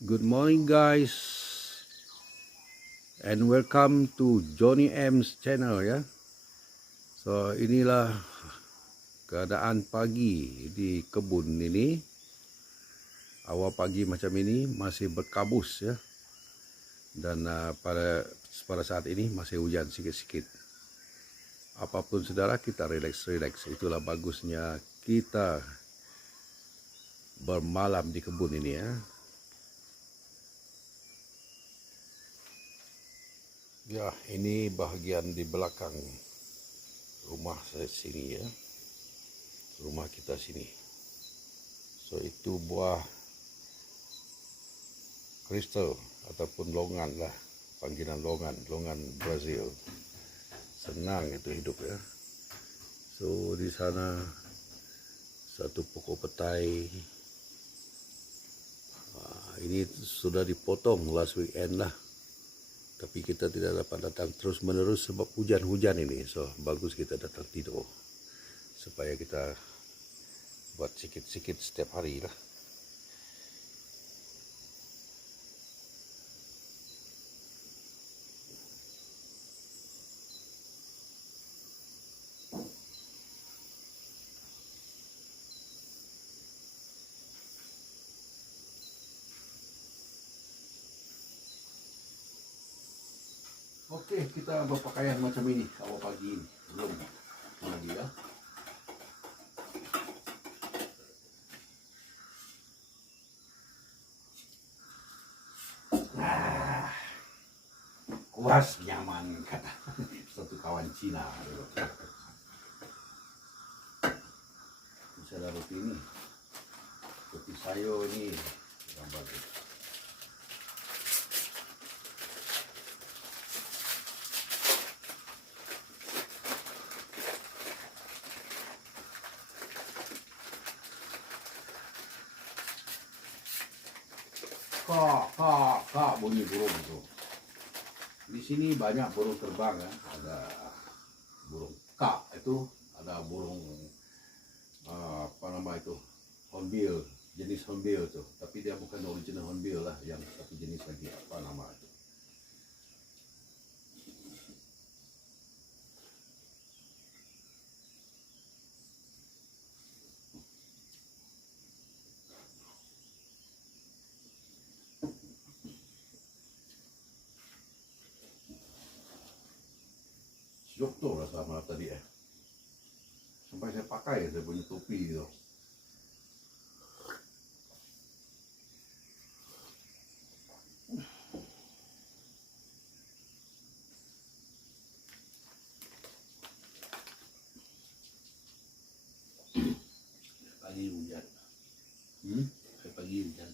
Good morning guys and welcome to Johnny M's channel ya. So inilah keadaan pagi di kebun ini. Awal pagi macam ini masih berkabus ya. Dan pada saat ini masih hujan sikit-sikit. Apapun saudara, kita relax. Itulah bagusnya kita bermalam di kebun ini ya. Ya, ini bahagian di belakang rumah saya sini ya. Rumah kita sini. So itu buah kristal ataupun longan lah. Panggilan longan Brazil. Senang itu hidup ya. So di sana satu pokok petai. Ini sudah dipotong last weekend lah. Tapi kita tidak dapat datang terus menerus sebab hujan ini. So bagus kita datang tidur. Supaya kita buat sikit-sikit setiap hari lah. Okey, kita berpakaian macam ini awal pagi ini. Belum lagi ya. Kuas nyaman kata satu kawan Cina. Bisa ada roti ini. Roti sayur ini yang bagus. Kak, bunyi burung itu. Di sini banyak burung terbang ya. Ada burung kak itu, ada burung apa nama itu, hornbill, jenis hornbill itu. Tapi dia bukan original hornbill lah, yang satu jenis lagi apa nama itu. Doktor lah sama tadi ya. Sampai saya pakai saya punya topi itu. Pagi hujan. Pagi hujan.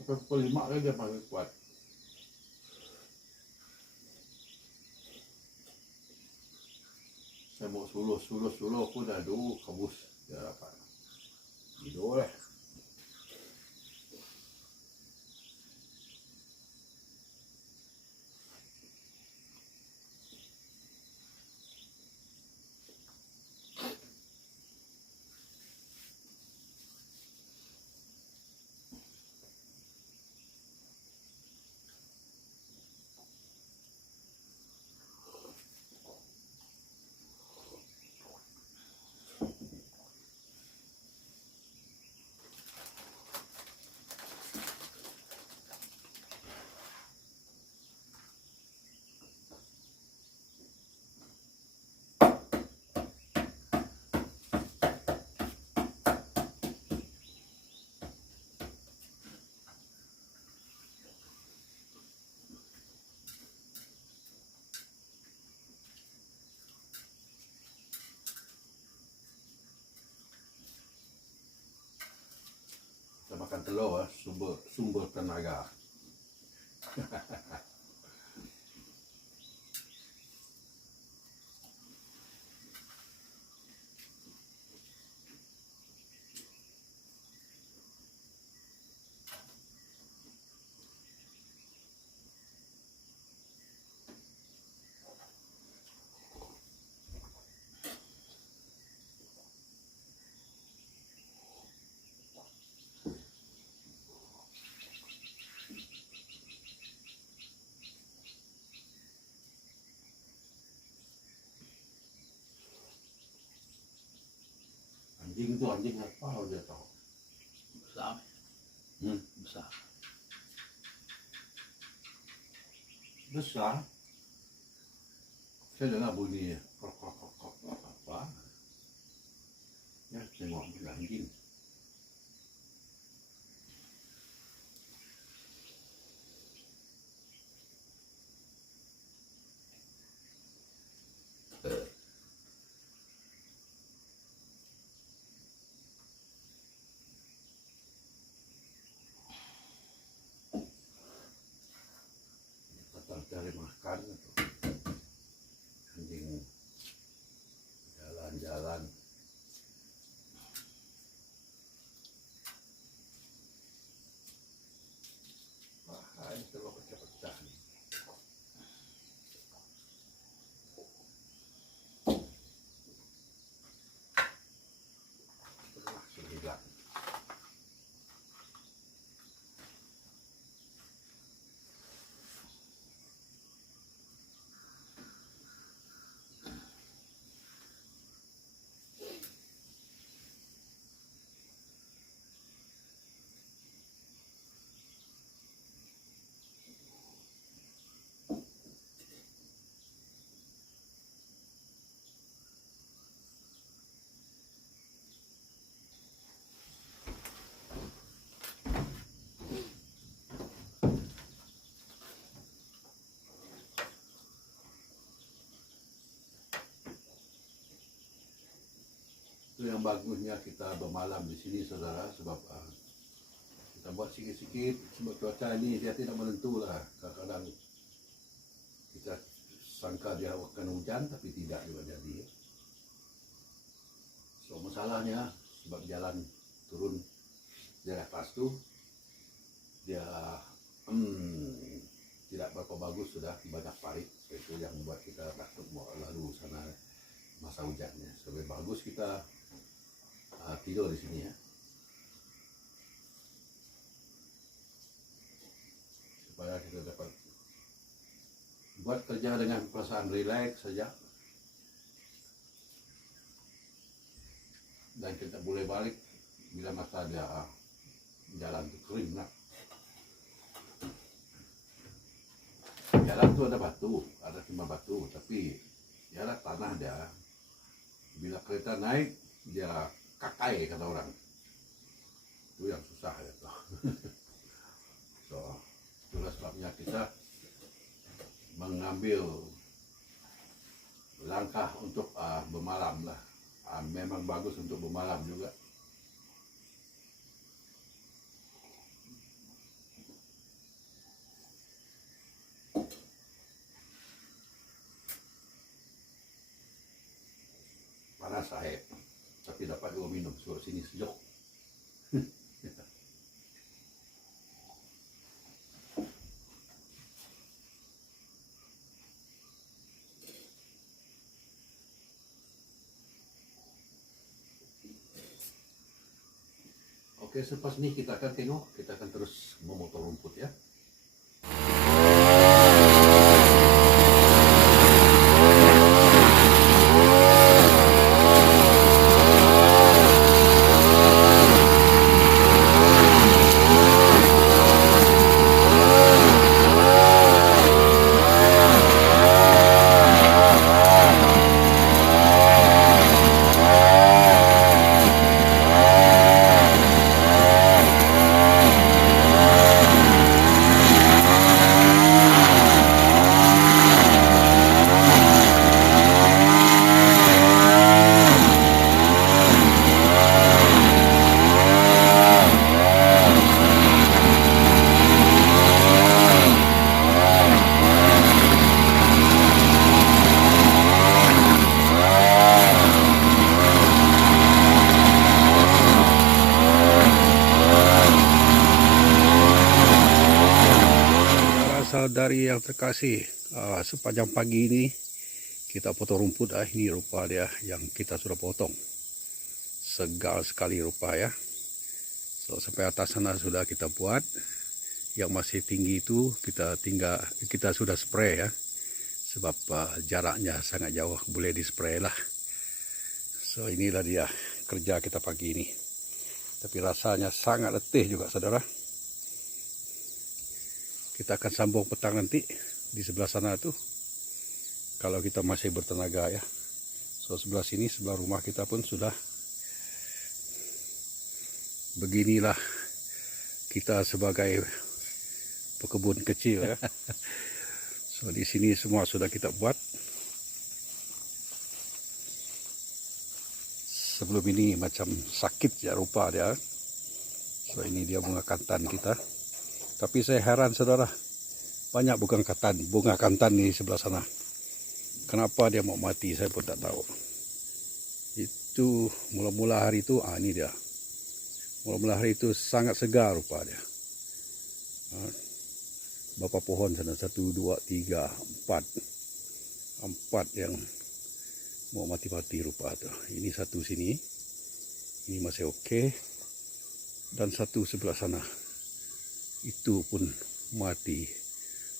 Sampai pukul 5 lagi dia pakai kuat. Saya mau suluh aku dah kabus dia dapat. Tidur lah. Kita makan telur sumber tenaga. itu anjing apa dia tahu? Besar. Besar. Besar. Saya dengar bunyi kok apa? Ya tengok anjing. Cari makan anjing jalan-jalan. Wah, ini telur pecah-pecah nih. Wah, sudah hilang. Itu yang bagusnya kita bermalam di sini, saudara, sebab kita buat sikit-sikit, sebab cuaca ini dia tidak menentu lah. Kadang-kadang kita sangka dia akan hujan, tapi tidak juga jadi. So masalahnya sebab jalan turun daerah atas tu dia tidak berapa bagus, sudah banyak parit. Itu yang membuat kita takut mau lalu sana masa hujannya. Lebih bagus kita tidur di sini ya, supaya kita dapat buat kerja dengan perasaan rileks saja, dan kita boleh balik bila masa dia jalan itu kering lah. Jalan itu ada batu, ada timah batu, tapi ya ada tanah dia. Bila kereta naik dia kakai, kata orang. Itu yang susah ya toh. So, itulah sebabnya kita mengambil langkah untuk bermalam lah. Memang bagus untuk bermalam juga. Panas sahib, tapi dapat dua minum, sebab sini sejuk. Oke, selepas ini kita akan tengok, kita akan terus memotong rumput ya. Saudari yang terkasih, sepanjang pagi ini kita potong rumput. Ini rupa dia yang kita sudah potong, segar sekali rupa ya. So, sampai atas sana sudah kita buat. Yang masih tinggi itu kita sudah spray ya, sebab jaraknya sangat jauh, boleh di spray lah. So inilah dia kerja kita pagi ini. Tapi rasanya sangat letih juga saudara. Kita akan sambung petang nanti di sebelah sana tuh. Kalau kita masih bertenaga ya. So sebelah sini, sebelah rumah kita pun sudah. Beginilah kita sebagai pekebun kecil ya. So di sini semua sudah kita buat. Sebelum ini macam sakit ya rupa dia. So ini dia bunga kantan kita. Tapi saya heran saudara, banyak bunga kantan di sebelah sana. Kenapa dia mau mati saya pun tak tahu. Itu mula-mula hari itu, ini dia. Mula-mula hari itu sangat segar rupa dia. Berapa pohon sana? 1, 2, 3, 4. 4 yang mau mati-mati rupa tu. Ini satu sini. Ini masih okey. Dan satu sebelah sana. Itu pun mati.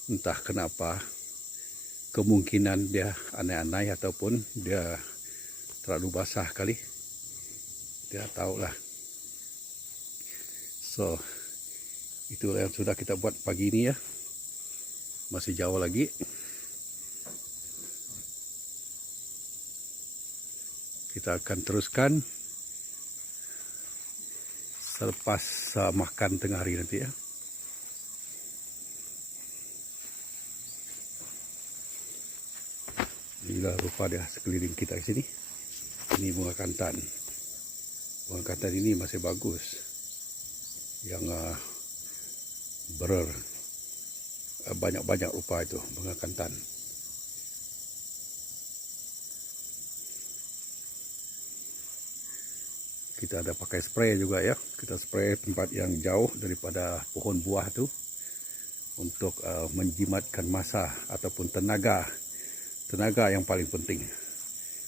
Entah kenapa. Kemungkinan dia anai-anai ataupun dia terlalu basah kali. Dia tahulah. So, itulah yang sudah kita buat pagi ini ya. Masih jauh lagi. Kita akan teruskan selepas makan tengah hari nanti ya. Inilah rupa dia sekeliling kita di sini. Ini bunga kantan. Bunga kantan ini masih bagus. Yang banyak-banyak rupa itu bunga kantan. Kita ada pakai spray juga ya. Kita spray tempat yang jauh daripada pohon buah tu untuk menjimatkan massa ataupun tenaga. Tenaga yang paling penting.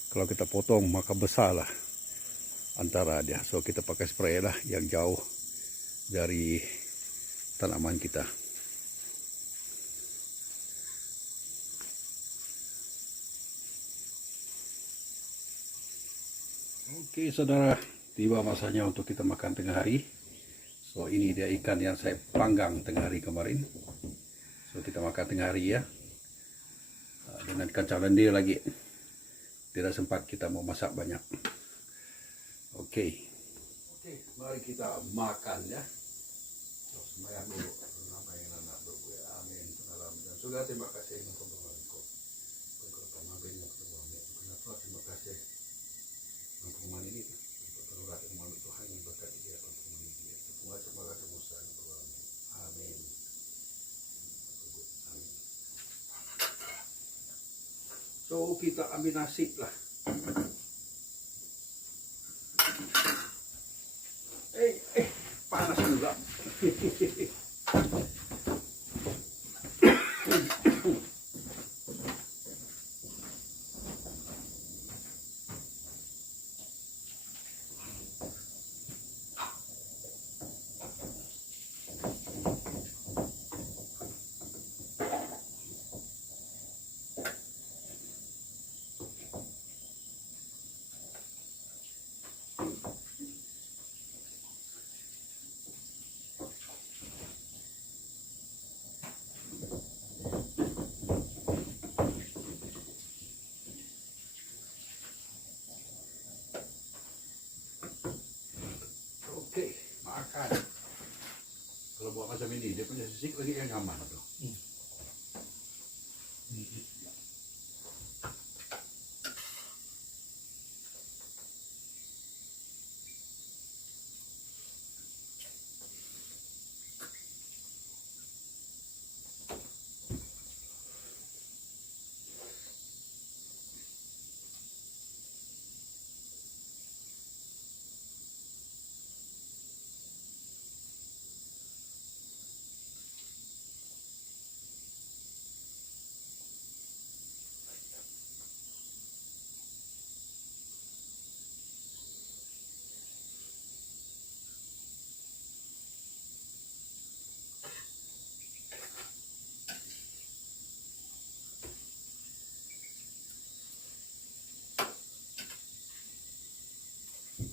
Kalau kita potong maka besarlah antara dia. So kita pakai spray lah yang jauh dari tanaman kita. Okey saudara, tiba masanya untuk kita makan tengah hari. So ini dia ikan yang saya panggang tengah hari kemarin. So kita makan tengah hari ya. Dengan kacang lendir lagi. Tidak sempat kita mau masak banyak. Okey. Okey, mari kita makan ya. So sembahyang dulu. Nama yang anak berbuat. Amin. Sudah terima kasih untuk berdoa. Terima kasih. Pengumuman ini untuk terurah iman Tuhan yang berkat dia pengumuman ini. Semua semoga semesta yang berdoa. Amin. Amin. So kita ambil nasi lah. Panas juga. Okey, makan. Kalau buat macam ini, dia punya sisik lagi yang aman tu.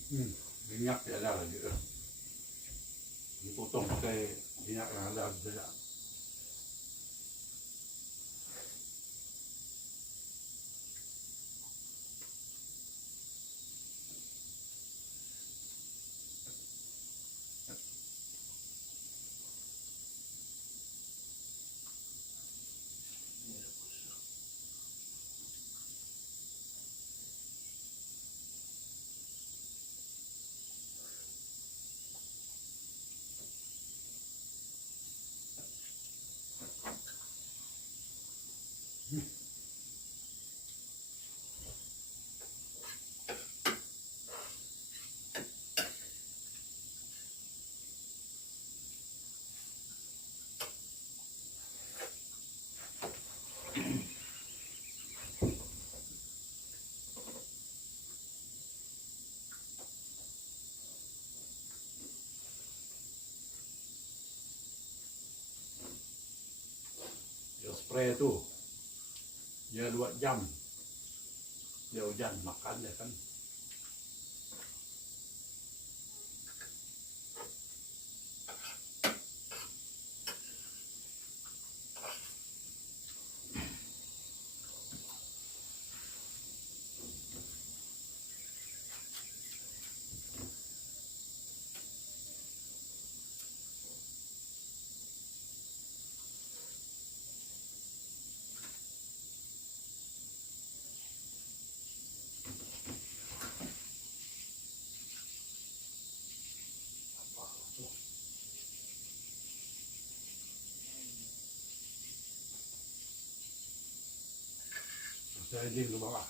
Minyak dia ada lagi. Dipotong pakai minyak yang ada saja. Dia spray tu, dia 2 jam. Dia hujan makan dia kan. Saya di bawah.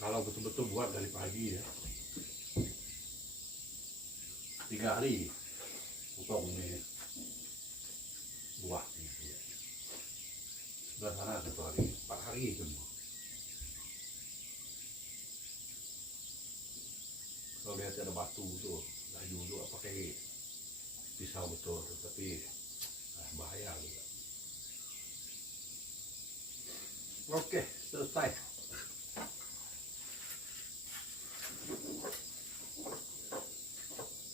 Kalau betul-betul buat dari pagi ya, 3 hari potong ini buah ini. Sebelah sana 1 hari, 4 hari semua. Kalau lihat ada batu tuh, layu tuh pakai pisau betul, tapi bahaya juga. Oke, selesai.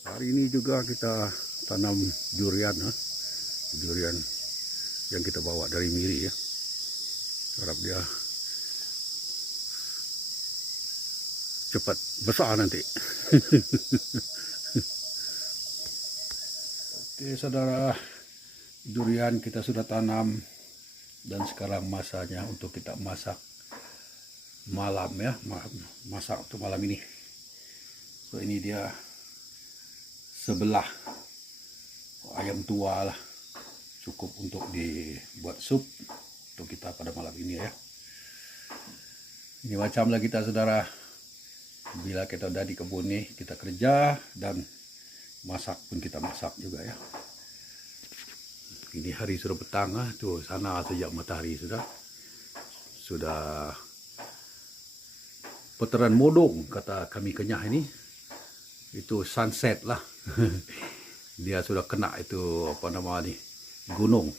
Hari ini juga kita tanam durian, durian yang kita bawa dari Miri ya. Harap dia cepat besar nanti. Oke saudara, durian kita sudah tanam dan sekarang masanya untuk kita masak malam ya, masak untuk malam ini. So ini dia sebelah ayam tua lah, cukup untuk dibuat sup untuk kita pada malam ini ya. Ini macamlah kita saudara, bila kita udah di kebun nih kita kerja dan masak pun kita masak juga ya. Ini hari sudah petang ah, tuh sana sejak matahari sudah putaran modong kata kami Kenyah ini, itu sunset lah. Dia sudah kena itu apa nama nih, gunung.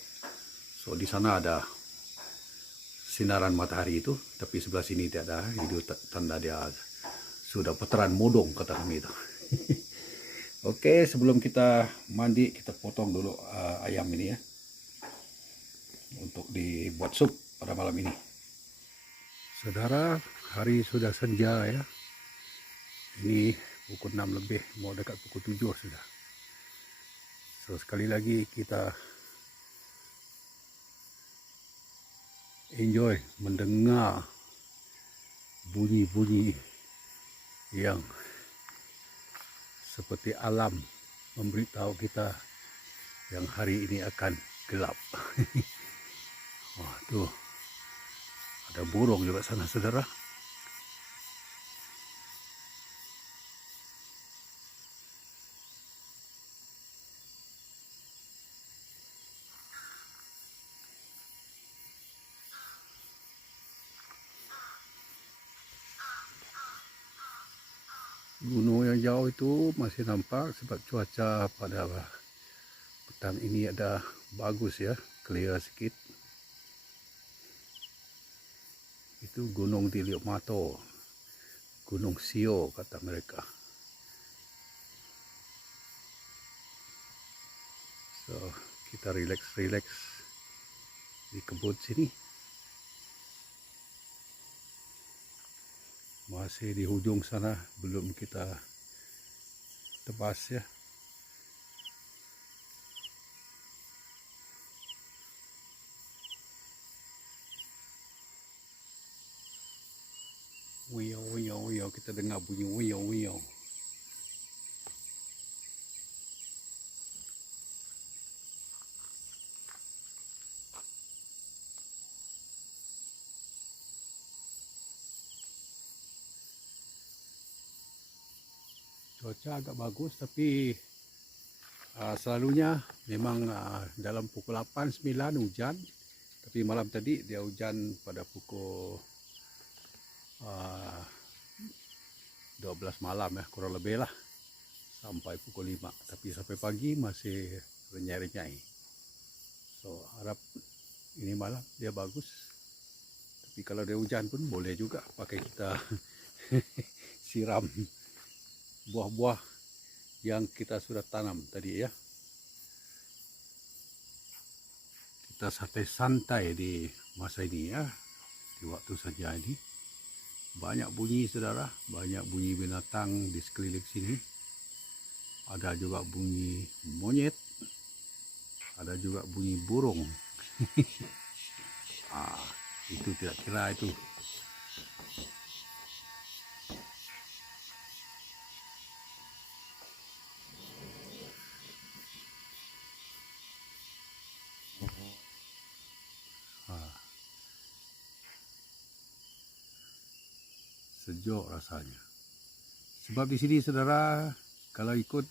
So di sana ada sinaran matahari itu, tapi sebelah sini tidak ada. Itu tanda dia sudah putaran modong kata kami itu. Oke, sebelum kita mandi kita potong dulu ayam ini ya, untuk dibuat sup pada malam ini. Saudara, hari sudah senja ya. Ini pukul 6 lebih, mau dekat pukul 7 sudah. So sekali lagi kita enjoy mendengar bunyi-bunyi yang seperti alam memberitahu kita yang hari ini akan gelap. Wah, tuh ada burung juga sana saudara. Gunung yang jauh itu masih nampak sebab cuaca pada petang ini ada bagus ya, clear sikit. Itu Gunung Tiliuk Mato, Gunung Sio kata mereka. So kita relax di kebun sini. Masih di hujung sana, belum kita tebas ya. Wiyau, kita dengar bunyi wiyau. Cuaca agak bagus, tapi selalunya memang dalam pukul 8-9 hujan. Tapi malam tadi dia hujan pada pukul 12 malam ya, kurang lebih lah, sampai pukul 5. Tapi sampai pagi masih renyai-renyai. So harap ini malam dia bagus. Tapi kalau dia hujan pun boleh juga pakai kita siram buah-buah yang kita sudah tanam tadi ya. Kita santai di masa ini ya, di waktu senja ini. Banyak bunyi saudara, banyak bunyi binatang di sekeliling sini. Ada juga bunyi monyet, ada juga bunyi burung. Itu tidak kira itu. Sejuk rasanya. Sebab di sini saudara, kalau ikut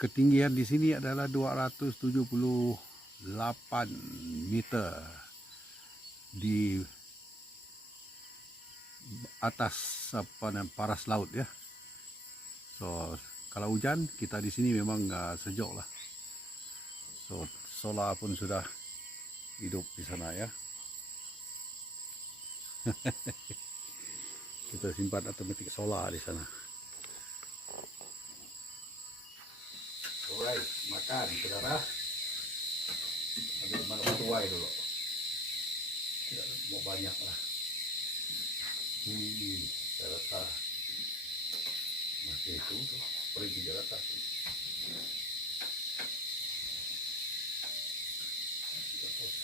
ketinggian di sini adalah 278 meter di atas paras laut ya. So kalau hujan kita di sini memang sejuk lah. So solar pun sudah hidup di sana ya. Kita simpan otomatik solar di sana. Alright, makan saudara. Ambil mana tuai dulu. Tidak mau banyak lah. Saya rasa masih itu pergi di atas.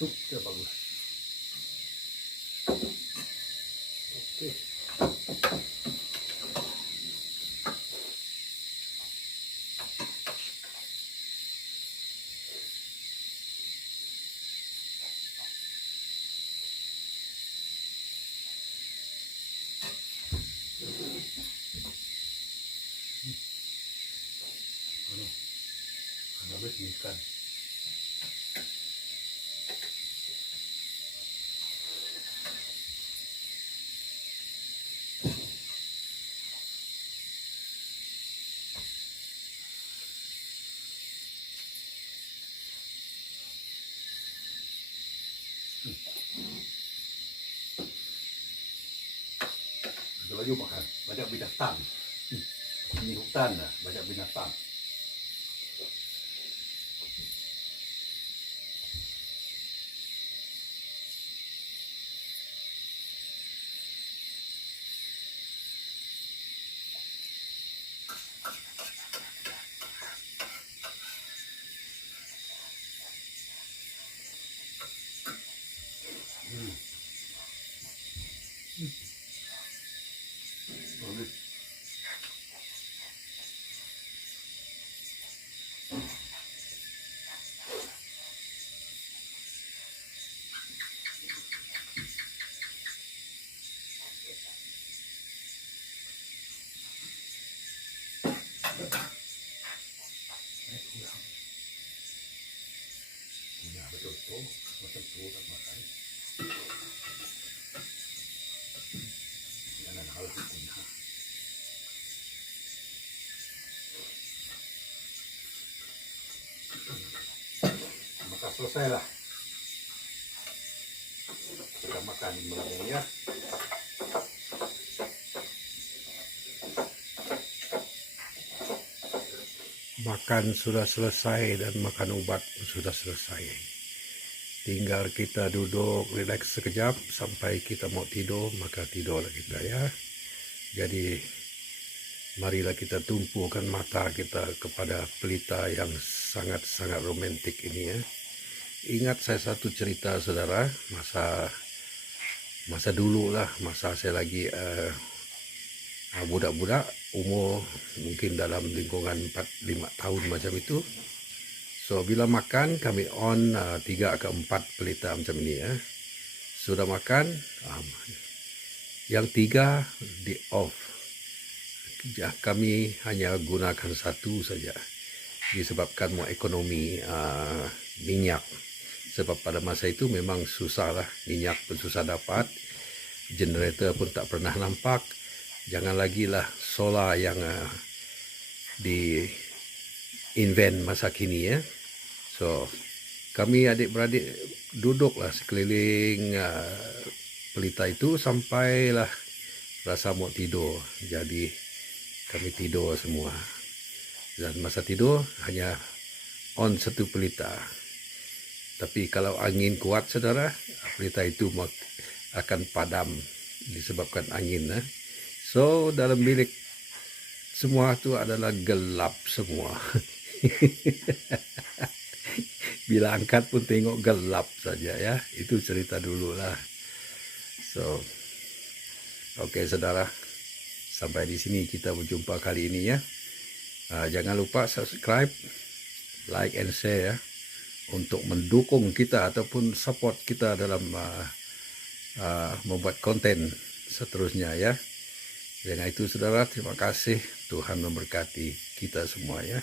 sup dia bagus. Oke. Habis ikan. Ada lagi makan, banyak binatang. Ini hutan lah, banyak binatang. Bagus. Punya betul tuh, betul tuh tak makan. Jangan hal punya. Maka selesai lah. Kita makan malamnya ya. Makan sudah selesai dan makan obat sudah selesai. Tinggal kita duduk relax sekejap sampai kita mau tidur, maka tidurlah kita ya. Jadi marilah kita tumpukan mata kita kepada pelita yang sangat-sangat romantik ini ya. Ingat saya satu cerita saudara, masa dulu lah, masa saya lagi budak-budak umur mungkin dalam lingkungan 4-5 tahun macam itu. So bila makan kami on 3 ke 4 pelita macam ini ya. Sudah makan, yang 3 di off. Kami hanya gunakan satu saja disebabkan mau ekonomi minyak. Sebab pada masa itu memang susah lah, minyak pun susah dapat, generator pun tak pernah nampak. Jangan lagi lah solar yang di invent masa kini ya. So kami adik-beradik duduklah sekeliling pelita itu sampailah rasa mau tidur. Jadi kami tidur semua. Dan masa tidur hanya on satu pelita. Tapi kalau angin kuat saudara, pelita itu akan padam disebabkan angin. So dalam bilik semua itu adalah gelap semua. Bila angkat pun tengok gelap saja ya. Itu cerita dulu lah. So, oke saudara, sampai di sini kita berjumpa kali ini ya. Jangan lupa subscribe, like and share ya, untuk mendukung kita ataupun support kita dalam membuat konten seterusnya ya. Dengan itu saudara, terima kasih. Tuhan memberkati kita semua ya.